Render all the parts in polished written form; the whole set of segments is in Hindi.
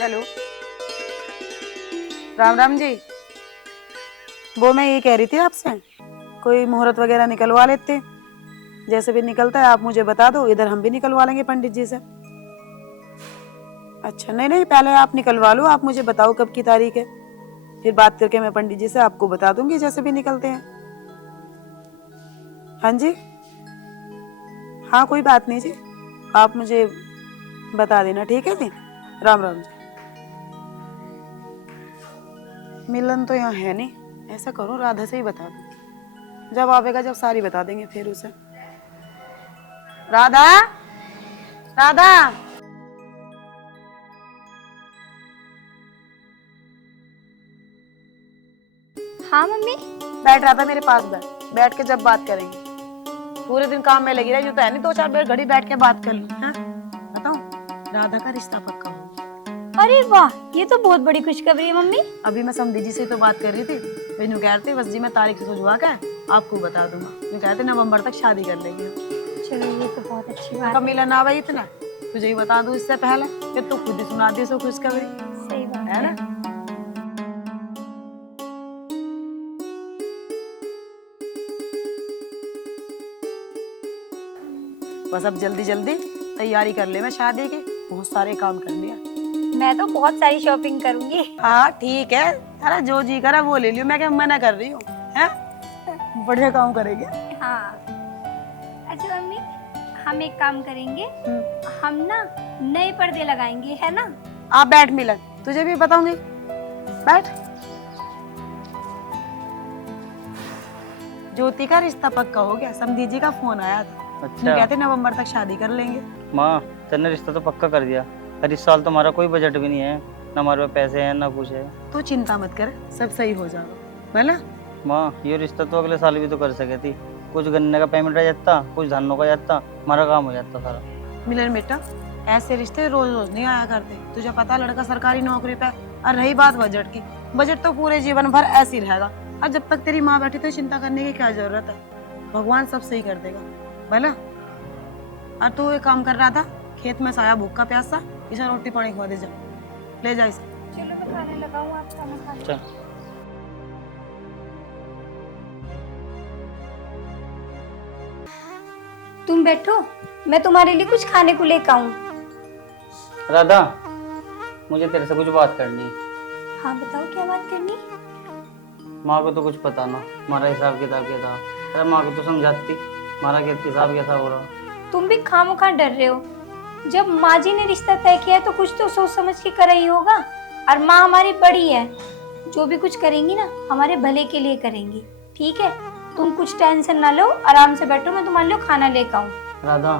हेलो, राम राम जी। वो मैं ये कह रही थी आपसे, कोई मुहूर्त वगैरह निकलवा लेते। जैसे भी निकलता है आप मुझे बता दो, इधर हम भी निकलवा लेंगे पंडित जी से। अच्छा, नहीं नहीं, पहले आप निकलवा लो, आप मुझे बताओ कब की तारीख है, फिर बात करके मैं पंडित जी से आपको बता दूंगी जैसे भी निकलते हैं। हाँ जी, हाँ कोई बात नहीं जी, आप मुझे बता देना, ठीक है जी। राम राम जी। मिलन तो यहाँ है नहीं, ऐसा करो राधा से ही बता दो, जब आवेगा जब सारी बता देंगे फिर उसे। राधा, राधा। हाँ मम्मी। बैठ राधा मेरे पास, बैठ बैठ के जब बात करेंगे। पूरे दिन काम में लगी रही, यूं तो है नहीं 2-4 मिनट घड़ी बैठ के बात कर ली। हाँ बताओ, राधा का रिश्ता पक्का हो गया। अरे वाह, ये तो बहुत बड़ी खुशखबरी है मम्मी। अभी मैं समधी जी से तो बात कर रही थी, वे यूं कह रहे थे बस जी मैं तारीख सुझवा कर आपको बता दूंगा। यूं कहते नवंबर तक शादी कर लेंगे। चलो ये तो बहुत अच्छी बात कब है। मिलन आ गई इतना, तुझे ही बता दूं इससे पहले कि तू खुद ही सुना दी सो खुशखबरी, सही बात है ना। बस अब जल्दी जल्दी तैयारी कर ले, मैं शादी की बहुत सारे काम कर लिया। मैं तो बहुत सारी शॉपिंग करूंगी। हाँ ठीक है, अरे जो जी करा वो ले लियो, मैं क्या मना कर रही हूँ, हैं? बढ़िया काम करेंगे। हाँ। अच्छा मम्मी, हम एक काम करेंगे, हम ना नए पर्दे लगाएंगे, है ना। आप बैठ मिलन, तुझे भी बताऊंगी, बैठ। ज्योति का रिश्ता पक्का हो गया, समधी जी का फोन आया था। अच्छा कहते नवंबर तक शादी कर लेंगे। माँ, तेने रिश्ता तो पक्का कर दिया, पर इस साल तो हमारा कोई बजट भी नहीं है, ना हमारे पास पैसे हैं ना कुछ है। तो चिंता मत कर, सब सही हो जाएगा, है ना। माँ, ये रिश्ता तो अगले साल भी तो कर सके थी, कुछ गन्ने का पेमेंट रह जाता, कुछ धानों का जाता, हमारा काम हो जाता सारा। मिलन बेटा, ऐसे रिश्ते रोज रोज नहीं आया करते, तुझे पता लड़का सरकारी नौकरी पे। और रही बात बजट की, बजट तो पूरे जीवन भर ऐसे ही रहेगा, और जब तक तेरी माँ बैठी तो चिंता करने की क्या जरूरत है, भगवान सब सही कर देगा, भला। और तू एक काम कर रहा था, खेत में साया भूख का प्यासा, इसे रोटी पानी खवा दे, जा ले जा इसे। चलो मैं खाने लगाऊं, आप खाना खा लो। अच्छा तुम बैठो, मैं तुम्हारे लिए कुछ खाने को लेकर आऊं। राधा, मुझे तेरे से कुछ बात करनी है। हाँ बताओ, क्या बात करनी। माँ को तो कुछ पता ना, हमारा हिसाब किताब क्या था। अरे माँ को तो समझाती, हमारा क्या हिसाब कैसा हो रहा। तुम भी खामोखा डर रहे हो, जब माँ जी ने रिश्ता तय किया है तो कुछ तो सोच समझ के करा ही होगा। और माँ हमारी बड़ी है, जो भी कुछ करेंगी ना हमारे भले के लिए करेंगी, ठीक है। तुम कुछ टेंशन ना लो, आराम से बैठो, मैं तुम्हारे लिए खाना लेकर आऊँ। राधा,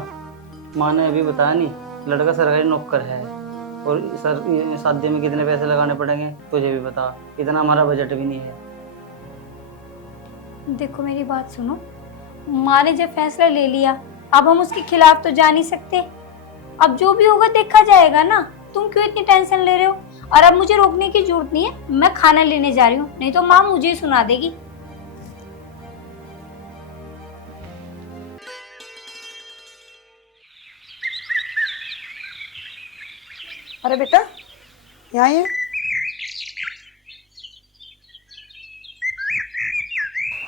माँ ने अभी बताया नहीं, लड़का सरकारी नौकर है, और सर शादी में कितने पैसे लगाने पड़ेंगे तुझे भी पता, इतना हमारा बजट भी नहीं है। देखो मेरी बात सुनो, माँ ने जब फैसला ले लिया, अब हम उसके खिलाफ तो जा नहीं सकते। अब जो भी होगा देखा जाएगा ना, तुम क्यों इतनी टेंशन ले रहे हो। और अब मुझे रोकने की जरूरत नहीं है, मैं खाना लेने जा रही हूँ, नहीं तो माँ मुझे ही सुना देगी। अरे बेटा, यहाँ ही है।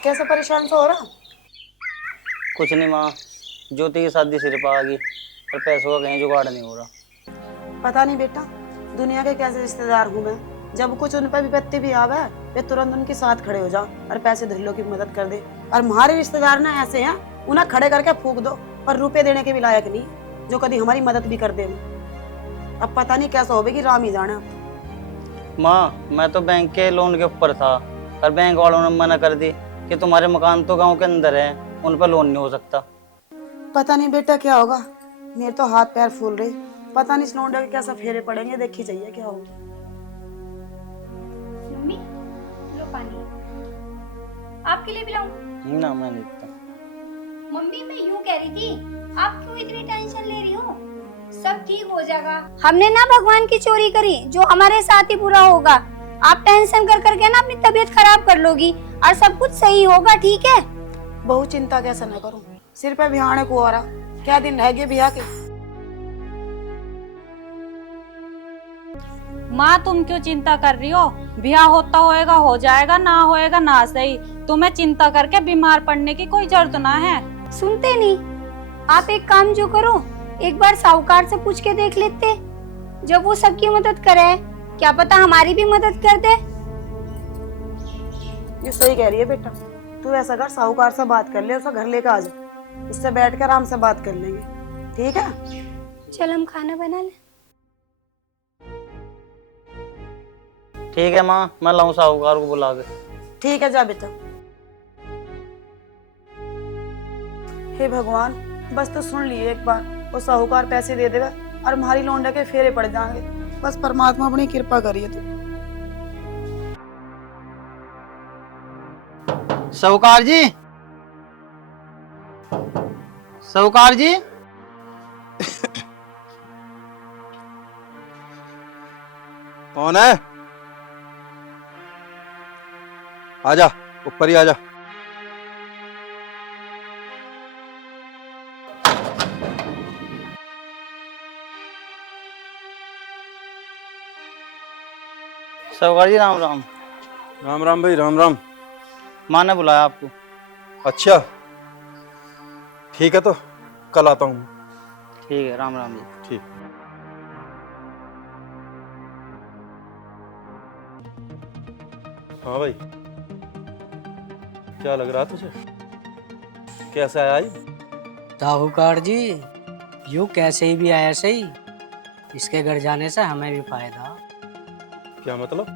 कैसा परेशान सा हो रहा। कुछ नहीं माँ, ज्योति की शादी सिर पर आ गई, और पैसों का कहीं जुगाड़ नहीं हो रहा। पता नहीं बेटा, दुनिया के कैसे रिश्तेदार हूँ मैं, जब कुछ उन पर विपत्ति भी आवे वे तुरंत उनके साथ खड़े हो जाओ और पैसे धरिलों की मदद कर दे। और हमारे रिश्तेदार ना ऐसे हैं, उन्हें खड़े करके फूक दो, पर रुपए देने के भी लायक नहीं जो कभी हमारी मदद भी कर दे। अब पता नहीं कैसा होगा कि राम ही जाने। माँ, मैं तो बैंक के लोन के ऊपर था, पर बैंक वालों ने मना कर दी कि तुम्हारे मकान तो गांव के अंदर है, उन पर लोन नहीं हो सकता। पता नहीं बेटा क्या होगा, मेरे तो हाथ पैर फूल रहे, पता नहीं इस लौंडे के कैसा फेरे पड़ेंगे, देखी चाहिए क्या होगा। मम्मी लो पानी, आपके लिए भी लाऊं? ना मैं नहीं पीता। मम्मी मैं यूं कह रही थी, आप क्यों इतनी टेंशन ले रही हो, सब ठीक हो जाएगा। हमने ना भगवान की चोरी करी, जो हमारे साथ ही पूरा होगा। आप टेंशन कर करके ना अपनी तबीयत खराब कर लोगी, और सब कुछ सही होगा, ठीक है। बहुत चिंता कैसे न करूं, सिर पे बिहाने को आ रहा, क्या दिन रह गए बिहार के। माँ तुम क्यों चिंता कर रही हो? ब्याह होता होएगा हो जाएगा, ना होएगा ना सही। तुम्हें चिंता करके बीमार पड़ने की कोई जरूरत ना है। सुनते नहीं। आप एक काम जो करो, एक बार साहूकार से पूछ के देख लेते। जब वो सबकी मदद करे, क्या पता हमारी भी मदद कर दे। ये सही कह रही है बेटा। तू ऐसा कर, साहूकार से बात कर ले, उसका घर लेकर आ जा, उससे बैठ कर आराम से बात कर लेंगे, ठीक है? चल हम खाना बना ले। ठीक है माँ, मैं लाऊं साहूकार को बुला के। ठीक है, जा बेटा। हे भगवान, बस तो सुन लिए एक बार, वो साहूकार पैसे दे देगा और हमारी लौंडा के फेरे पड़ जाएंगे। बस परमात्मा अपनी कृपा करिए तू। साहूकार जी, साहूकार जी। कौन है? आजा, ऊपर ही आजा। साहूकार जी राम राम। राम राम भाई, राम राम। माँ ने बुलाया आपको। अच्छा, ठीक है, तो कल आता हूँ। ठीक है, राम राम जी। ठीक। हाँ भाई, क्या लग रहा तुझे? कैसे आया ये? साहूकार जी, यूं कैसे ही भी आया सही, इसके घर जाने से हमें भी फायदा। क्या मतलब?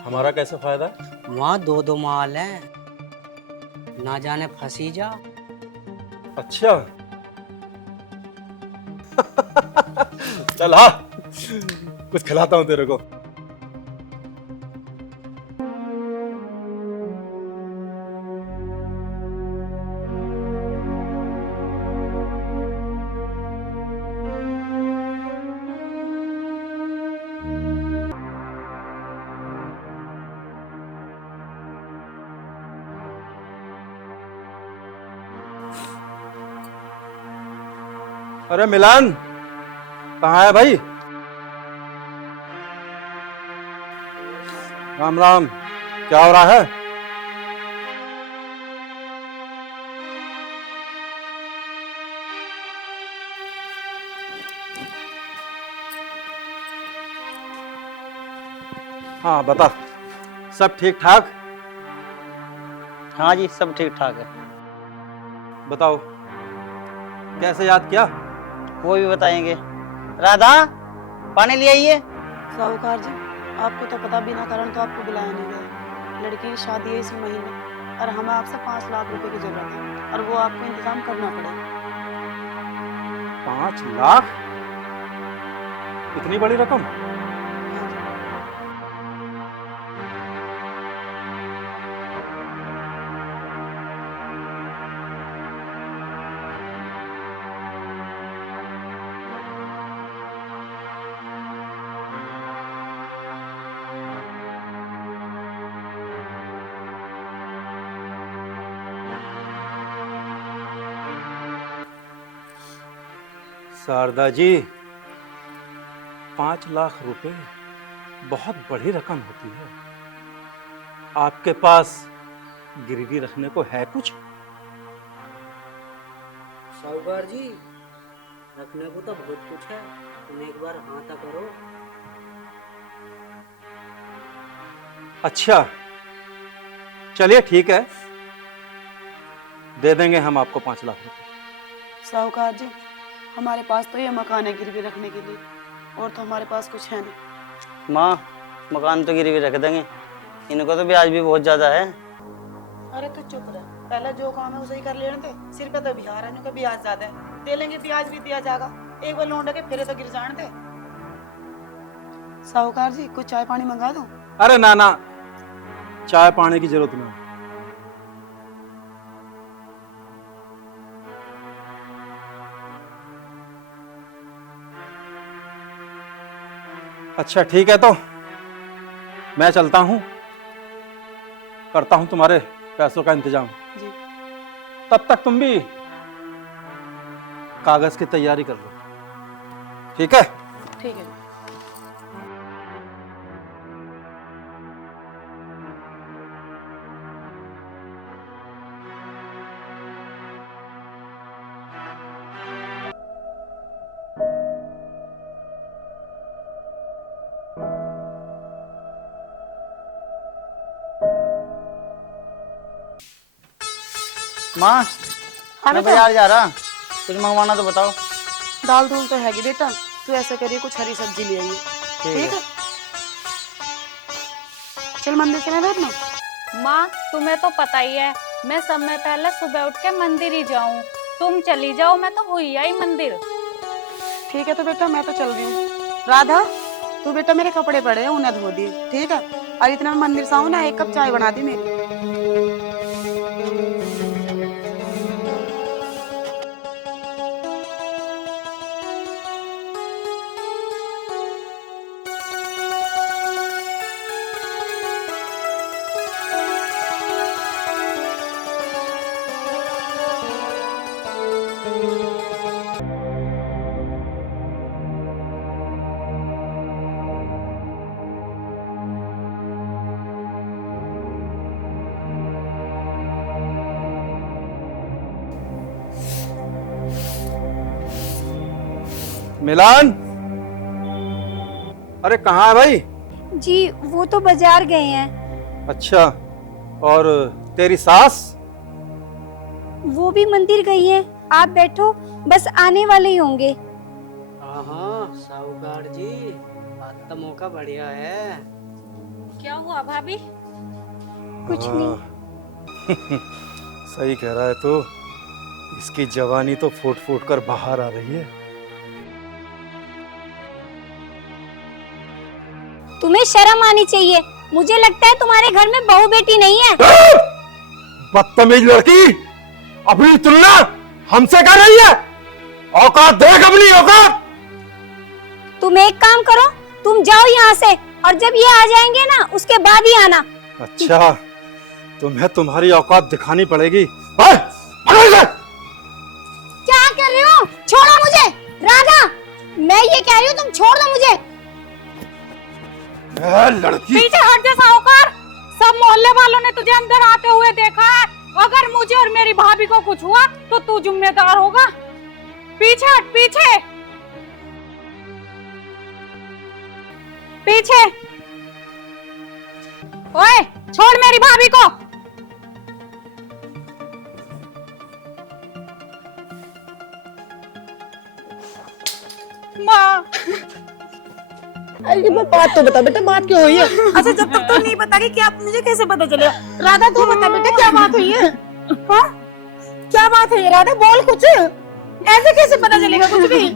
हमारा कैसे फायदा है? वहाँ दो दो माल है, ना जाने फंसी जा। अच्छा। चल हाँ, कुछ खिलाता हूँ तेरे को। अरे मिलन, कहाँ है भाई? राम राम। क्या हो रहा है? हाँ बता, सब ठीक ठाक? हाँ जी, सब ठीक ठाक है। बताओ, कैसे याद किया? वो भी बताएंगे। राधा, पानी ले आइए। साहूकार जी, आपको तो पता, बिना कारण तो आपको बुलाया नहीं गया। लड़की की शादी है इसी महीने और हमें आपसे 5 लाख रुपए की जरूरत है और वो आपको इंतजाम करना पड़ेगा। 5 लाख? इतनी बड़ी रकम? शारदा जी, 5 लाख रुपए बहुत बड़ी रकम होती है। आपके पास गिरवी रखने को है कुछ? साहूकार जी, रखने को तो बहुत कुछ है, तुम एक बार हाँ तक करो। अच्छा, चलिए ठीक है, दे देंगे हम आपको 5 लाख रुपए। साहूकार जी, हमारे पास तो ये मकान है गिरवी रखने के लिए, और तो हमारे पास कुछ है नहीं। माँ, मकान तो गिरवी रख देंगे, इनको तो ब्याज भी बहुत ज्यादा है। अरे तू चुप रह, पहले जो काम है उसे ही कर लेने दे। सिर पे तो बिहार है, इनका ब्याज ज्यादा है, दे लेंगे, ब्याज भी दिया जाएगा। एक बार लौंडा के फिर तो गिर जाने दे। साहूकार जी, कुछ चाय पानी मंगा दूं? अरे ना ना, चाय पानी की जरूरत नहीं। अच्छा ठीक है, तो मैं चलता हूं, करता हूं तुम्हारे पैसों का इंतजाम। जी। तब तक तुम भी कागज की तैयारी कर लो, ठीक है? ठीक है। माँ हाँ मैं बेटा, बाजार जा रहा, कुछ मंगवाना तो बताओ। दाल धूल तो हैगी बेटा, तू ऐसा करिए कुछ हरी सब्जी ले आइए। ठीक है, चल मंदिर चले बैठना। माँ तुम्हें तो पता ही है मैं समय पहले सुबह उठ के मंदिर ही जाऊं। तुम चली जाओ, मैं तो हुई आई मंदिर। ठीक है तो बेटा मैं तो चल रही हूँ। राधा, तू बेटा मेरे कपड़े पड़े हैं उन्हें धो दिए, ठीक है? और इतना मैं मंदिर से आऊँ ना, 1 कप चाय बना दी मेरी। मिलान, अरे कहाँ है भाई? जी वो तो बाजार गए हैं। अच्छा, और तेरी सास? वो भी मंदिर गई है। आप बैठो, बस आने वाले ही होंगे। हाँ साहूकार जी, बात का मौका बढ़िया है। क्या हुआ भाभी? कुछ नहीं। सही कह रहा है तू, इसकी जवानी तो फूट फूट कर बाहर आ रही है। तुम्हें शर्म आनी चाहिए। मुझे लगता है तुम्हारे घर में बहू बेटी नहीं है। बदतमीज लड़की, अपनी तुलना हमसे कर रही है? औकात देख अपनी औकात। तुम एक काम करो, तुम जाओ यहाँ से, और जब ये आ जाएंगे ना उसके बाद ही आना। अच्छा, तुम्हें तुम्हारी औकात दिखानी पड़ेगी। पकड़ इसे। क्या कर रहे हो? छोड़ो मुझे। राधा, मैं ये कह रही हूँ तुम छोड़ दो मुझे। लड़की, पीछे हट जा साहूकार। सब मोहल्ले वालों ने तुझे अंदर आते हुए देखा है। अगर मुझे और मेरी भाभी को कुछ हुआ तो तू जिम्मेदार होगा। पीछे हट, पीछे पीछे। ओए, छोड़ मेरी भाभी को। माँ, अरे बात तो बता बेटा, बात क्यों हुई है? अच्छा जब तक तो नहीं बतागी क्या मुझे कैसे पता चलेगा? राधा तू बता बेटा क्या बात हुई है? हाँ? क्या बात है राधा, बोल कुछ। ऐसे कैसे पता चलेगा कुछ भी?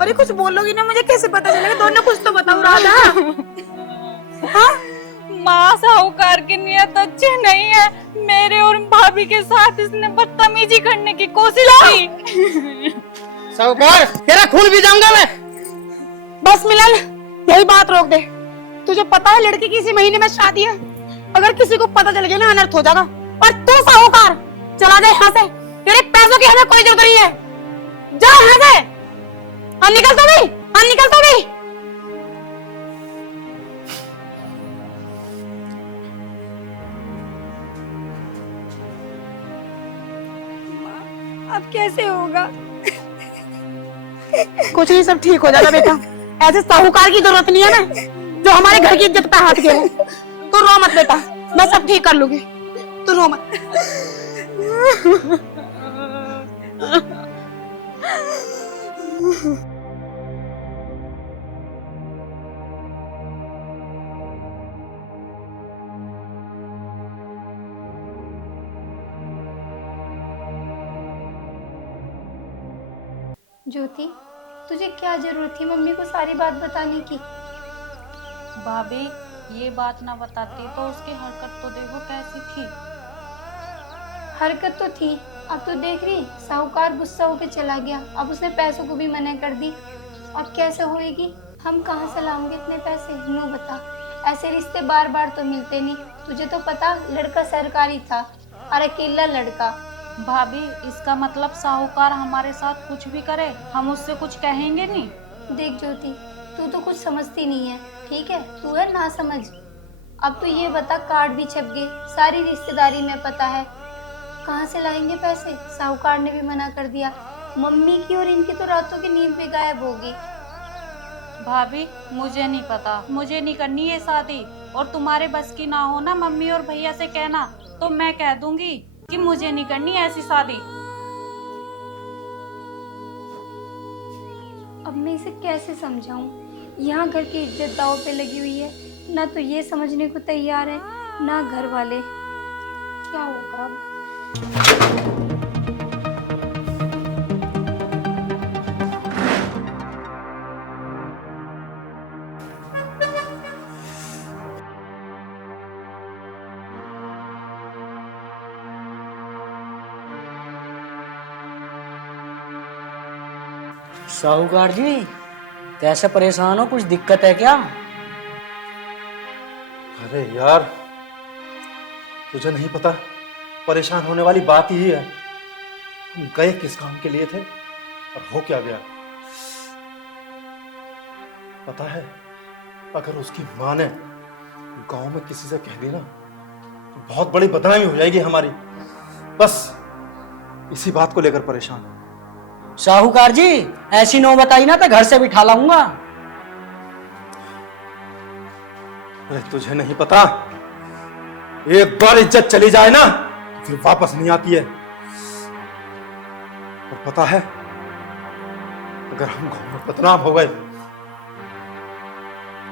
अरे कुछ बोलोगी ना, मुझे कैसे पता चलेगा? दोनों कुछ तो बताओ राधा। हाँ? माँ साहूकार की नियत अच्छी नहीं है। मेरे और भाभी के साथ इसने बदतमीजी करने की कोशिश की। साहूकार तेरा खून भी जाऊंगा मैं। बस मिलन, यही बात रोक दे। तुझे पता है लड़की की इसी महीने में शादी है। अगर किसी को पता चल गया ना अनर्थ हो जाएगा। और तू साहूकार चला जा यहाँ से, तेरे पैसों की हमें कोई जरूरत नहीं है। जा यहाँ से, और निकल तो भी, और निकल तो भी। अब कैसे होगा? कुछ नहीं, सब ठीक हो जाएगा बेटा। ऐसे साहूकार की जरूरत नहीं है ना जो हमारे घर की इज्जत पे हाथ खेले। तू रो मत बेटा, मैं सब ठीक कर लूंगी, तू रो मत। ज्योति, तुझे क्या जरूरत थी मम्मी को सारी बात बताने की? भाभी, ये बात ना बताती तो उसकी हरकत तो देखो कैसी थी। हरकत तो थी, अब तो देख रही साहूकार गुस्सा होके चला गया। अब उसने पैसों को भी मना कर दी। अब कैसे होएगी? हम कहाँ से लाएंगे इतने पैसे? नो बता, ऐसे रिश्ते बार बार तो मिलते नहीं। तुझे तो पता लड़का सरकारी था और अकेला लड़का। भाभी, इसका मतलब साहूकार हमारे साथ कुछ भी करे हम उससे कुछ कहेंगे नहीं। देख ज्योति, तू तो कुछ समझती नहीं है, ठीक है? तू है ना समझ। अब तो ये बता, कार्ड भी छप गए, सारी रिश्तेदारी में पता है। कहाँ से लाएंगे पैसे? साहूकार ने भी मना कर दिया। मम्मी की और इनकी तो रातों की नींद भी गायब होगी। भाभी, मुझे नहीं पता, मुझे नहीं करनी ये शादी। और तुम्हारे बस की ना हो ना मम्मी और भैया से कहना तो मैं कह दूंगी। कि मुझे नहीं करनी ऐसी शादी। अब मैं इसे कैसे समझाऊं? यहाँ घर की इज्जत दांव पे लगी हुई है, ना तो ये समझने को तैयार है ना घर वाले। क्या होगा अब? साहूकार जी, कैसे परेशान हो? कुछ दिक्कत है क्या? अरे यार, तुझे नहीं पता परेशान होने वाली बात ही है। हम गए किस काम के लिए थे और हो क्या गया पता है? अगर उसकी माँ ने गांव में किसी से कह दी ना तो बहुत बड़ी बदनामी हो जाएगी हमारी। बस इसी बात को लेकर परेशान है। साहूकार जी, ऐसी नौबत आई ना तो घर से बिठा लाऊंगा। अरे तुझे नहीं पता, एक बार इज्जत चली जाए ना तो फिर वापस नहीं आती है। और पता है, अगर हम गांव में बदनाम हो गए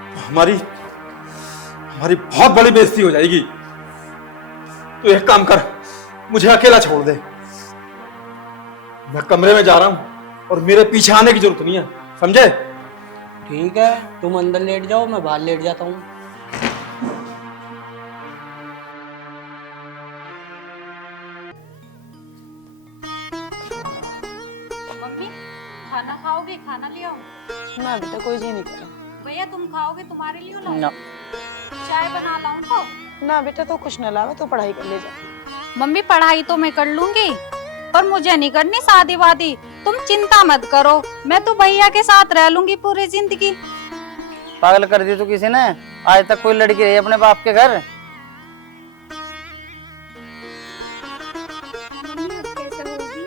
तो हमारी बहुत बड़ी बेइज्जती हो जाएगी। तो एक काम कर, मुझे अकेला छोड़ दे। मैं कमरे में जा रहा हूं और मेरे पीछे आने की जरूरत नहीं है, समझे? ठीक है, तुम अंदर लेट जाओ, मैं बाहर लेट जाता हूँ। मम्मी खाना खाओगे? खाना ले आओ। ना बेटा, कोई जी नहीं करा। भैया तुम खाओगे? तुम्हारे लिए लाऊं? ना चाय बना लाऊं तो? ना बेटा, तो कुछ न लावे, तो पढ़ाई कर ले जा। मम्मी पढ़ाई तो मैं कर लूंगी, पर मुझे नहीं करनी शादी वादी। तुम चिंता मत करो, मैं तो भैया के साथ रह लूंगी पूरी जिंदगी। पागल कर दी तू किसी ने? आज तक कोई लड़की रही अपने बाप के घर? मम्मी अब कैसे होगी?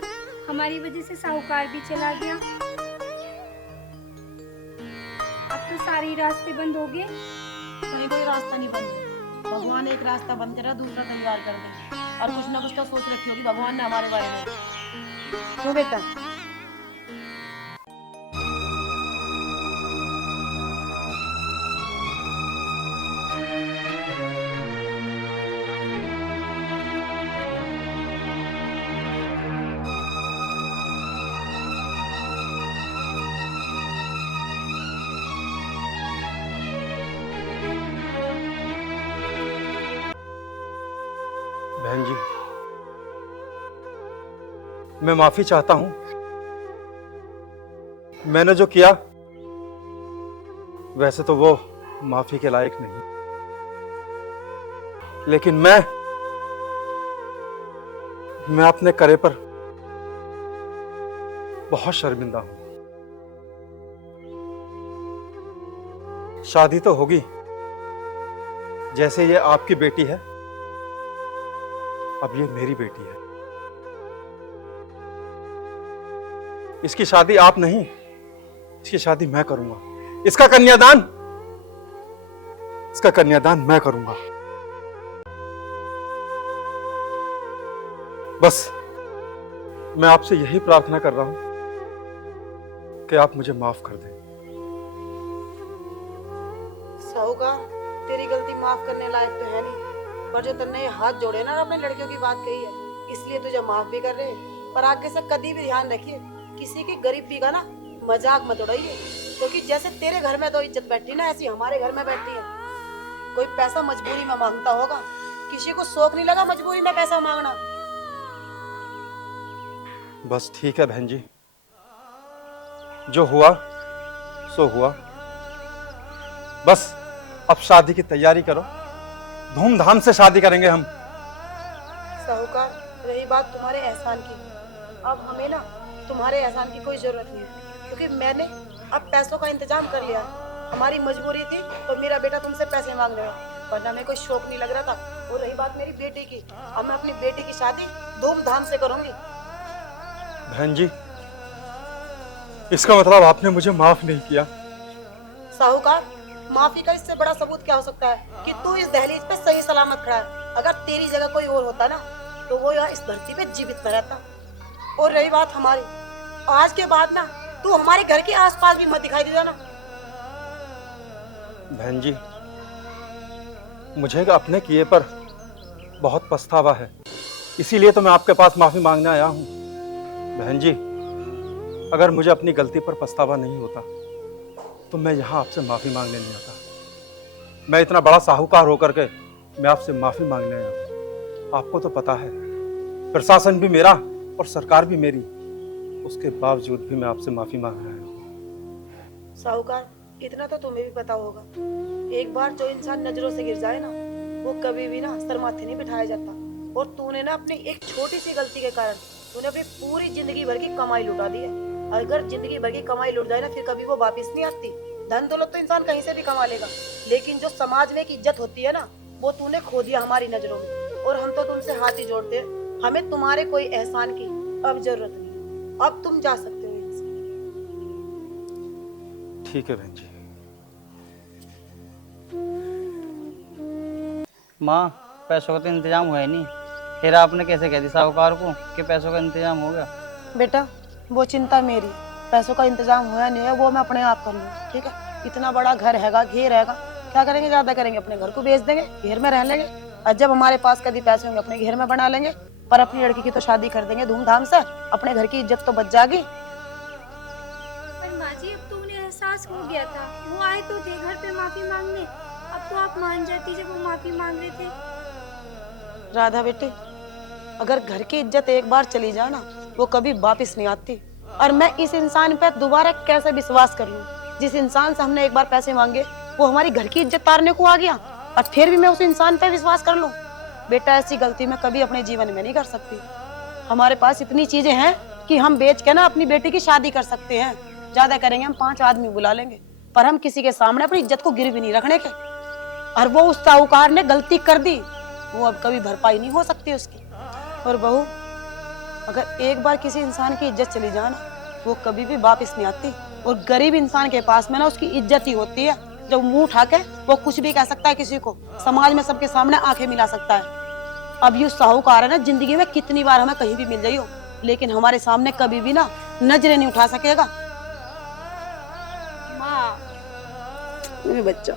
हमारी वजह से साहूकार भी चला गया। अब तो सारे रास्ते बंद हो गए। कोई रास्ता नहीं बंद है। भगवान एक रास्ता बंद करा, दूसरा तैयार कर दे। और कुछ ना कुछ तो सोच रखी होगी भगवान ने हमारे बारे में। क्यों बेटा? बहन जी, मैं माफी चाहता हूं। मैंने जो किया वैसे तो वो माफी के लायक नहीं, लेकिन मैं अपने करे पर बहुत शर्मिंदा हूं। शादी तो होगी, जैसे ये आपकी बेटी है, अब ये मेरी बेटी है। इसकी शादी आप नहीं, इसकी शादी मैं करूंगा। इसका कन्यादान मैं करूंगा। बस मैं आपसे यही प्रार्थना कर रहा हूं कि आप मुझे माफ कर दें। साहूकार, तेरी गलती माफ करने लायक तो है नहीं, पर जो तुमने ये हाथ जोड़े ना अपने लड़कियों की बात कही है, इसलिए तुझे माफ भी कर रहे। पर आगे से कभी भी ध्यान रखिए, किसी की गरीबी का ना मजाक मत उड़ाइए, क्योंकि जैसे तेरे घर में तो इज्जत बैठी ना, ऐसी हमारे घर में बैठती है। कोई पैसा मजबूरी में मांगता होगा, किसी को शौक नहीं लगा मजबूरी में पैसा मांगना। बस ठीक है बहन जी, जो हुआ सो हुआ। बस अब शादी की तैयारी करो, धूमधाम से शादी करेंगे हम। साहूकार, रही बात तुम्हारे एहसान की, अब हमें ना तुम्हारे एहसान की कोई जरूरत नहीं है, क्योंकि मैंने अब पैसों का इंतजाम कर लिया। हमारी मजबूरी थी तो मेरा बेटा तुमसे पैसे मांग रहा, वरना मैं कोई शौक नहीं लग रहा था। और रही बात मेरी बेटी की, अब मैं अपनी बेटी की शादी धूमधाम से करूंगी। बहन जी, इसका मतलब आपने मुझे माफ नहीं किया? साहूकार, माफी का इससे बड़ा सबूत क्या हो सकता है कि तू इस दहलीज पे सही सलामत खड़ा है। अगर तेरी जगह कोई और होता ना, तो वो यहाँ इस धरती पे जीवित न रहता। और रही बात हमारी, आज के बाद ना तू हमारे घर के आसपास भी मत दिखाई दे जाना। बहन जी, मुझे अपने किए पर बहुत पछतावा है, इसीलिए तो मैं आपके पास माफी मांगने आया हूँ। बहन जी, अगर मुझे अपनी गलती पर पछतावा नहीं होता तो मैं यहाँ आपसे माफी मांगने नहीं आता। मैं इतना बड़ा साहूकार होकर के मैं आपसे माफी मांगने आया हूँ। आपको तो पता है प्रशासन भी मेरा और सरकार भी मेरी, उसके बावजूद भी मैं आपसे माफी मांग रहा हूँ। साहूकार, इतना तो तुम्हें भी पता होगा, एक बार जो इंसान नजरों से गिर जाए ना, वो कभी भी ना सर माथे नहीं बिठाया जाता। और तूने ना अपनी एक छोटी सी गलती के कारण तूने अपनी पूरी जिंदगी भर की कमाई लुटा दी है। अगर जिंदगी भर की कमाई लुट जाए ना, फिर कभी वो वापिस नहीं आती। धन दौलत तो इंसान कहीं से भी कमा लेगा, लेकिन जो समाज में एक इज्जत होती है ना, वो तूने खो दिया हमारी नजरों में। और हम तो तुमसे हाथ ही जोड़ते हैं, हमें तुम्हारे कोई एहसान की अब जरूरत नहीं। अब तुम जा सकते हो यहाँ से। ठीक है बहन जी। माँ, पैसों का तो इंतजाम हुआ ही नहीं, फिर आपने कैसे कह दी साहूकार को कि पैसों का इंतजाम हो गया? बेटा, वो चिंता मेरी, पैसों का इंतजाम हुआ नहीं है, वो मैं अपने आप कर लूँगा। ठीक है, इतना बड़ा घर हैगा, घेर हैगा, क्या करेंगे, ज्यादा करेंगे अपने घर को बेच देंगे, घेर में रह लेंगे। और जब हमारे पास कभी पैसे होंगे अपने घेर में बना लेंगे। पर अपनी लड़की की तो शादी कर देंगे धूमधाम से, अपने घर की इज्जत तो बच जाएगी। पर माँ जी, अब तो उन्हें एहसास हो गया था, वो आए तो थे घर पे माफी मांगने। अब तो आप मान जाती जब वो माफी मांग रहे थे। राधा बेटी, अगर घर की इज्जत एक बार चली जाए ना, वो कभी वापस नहीं आती। और मैं इस इंसान पे दोबारा कैसे विश्वास कर लूं? जिस इंसान से हमने एक बार पैसे मांगे, वो हमारी घर की इज्जत तारने को आ गया, और फिर भी मैं उस इंसान पे विश्वास कर लूं? बेटा, ऐसी गलती मैं कभी अपने जीवन में नहीं कर सकती। हमारे पास इतनी चीजें हैं कि हम बेच के ना अपनी बेटी की शादी कर सकते हैं। ज्यादा करेंगे हम 5 आदमी बुला लेंगे, पर हम किसी के सामने अपनी इज्जत को गिरवी नहीं रखने के। और वो उस साहूकार ने गलती कर दी, वो अब कभी भरपाई नहीं हो सकती उसकी। और बहू, अगर एक बार किसी इंसान की इज्जत चली जाए ना, वो कभी भी वापस नहीं आती। और गरीब इंसान के पास में ना उसकी इज्जत ही होती है। जब मुंह उठा के वो कुछ भी कह सकता है किसी को, समाज में सबके सामने आंखें मिला सकता है। अब ये साहूकार है ना, जिंदगी में कितनी बार हमें कहीं भी मिल जाइयो, लेकिन हमारे सामने कभी भी ना नजरें नहीं उठा सकेगा। माँ, बच्चा